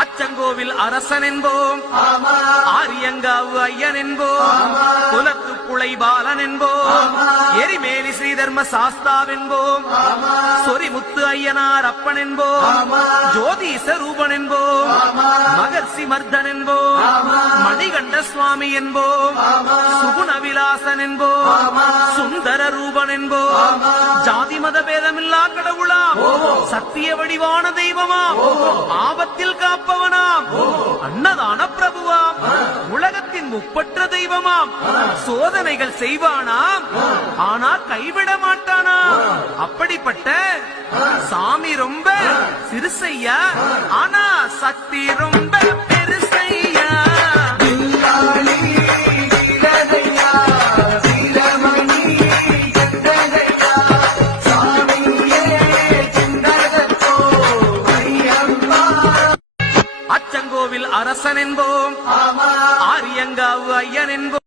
அச்சங்கோவில் அரசன் என்போம், ஆரியங்காவு ஐயன் என்போம், குலத்து புளை பாலன் என்போம், எரிமேலி ஸ்ரீதர்ம சாஸ்தாவென்போம், சொரிமுத்து ஐயனார் அப்பன் என்போம், ஜோதிச ரூபன் என்போம், மகர்ஷி மர்தன் என்போம், மணிகண்ட சுவாமி என்போம், சுகுணவிலாசன் என்போம், சுந்தர ரூபன் என்போம், ஜாதி மத பேதமில்லா கடவுளாம், சத்திய வடிவான தெய்வமாம், ஆபத்தில் காப்பவனாம், அன்னதான பிரபுவாம், உலகத்தின் முப்பற்ற தெய்வமாம், சோதனைகள் செய்வானாம், ஆனா கைவிட மாட்டானாம். அப்படிப்பட்ட சாமி ரொம்ப சிறுசையா, ஆனா சக்தி ரொம்ப பெருசையா. அச்சங்கோவில் அரசன் என்போம், ஆரியங்காவு ஐயன் என்போம்.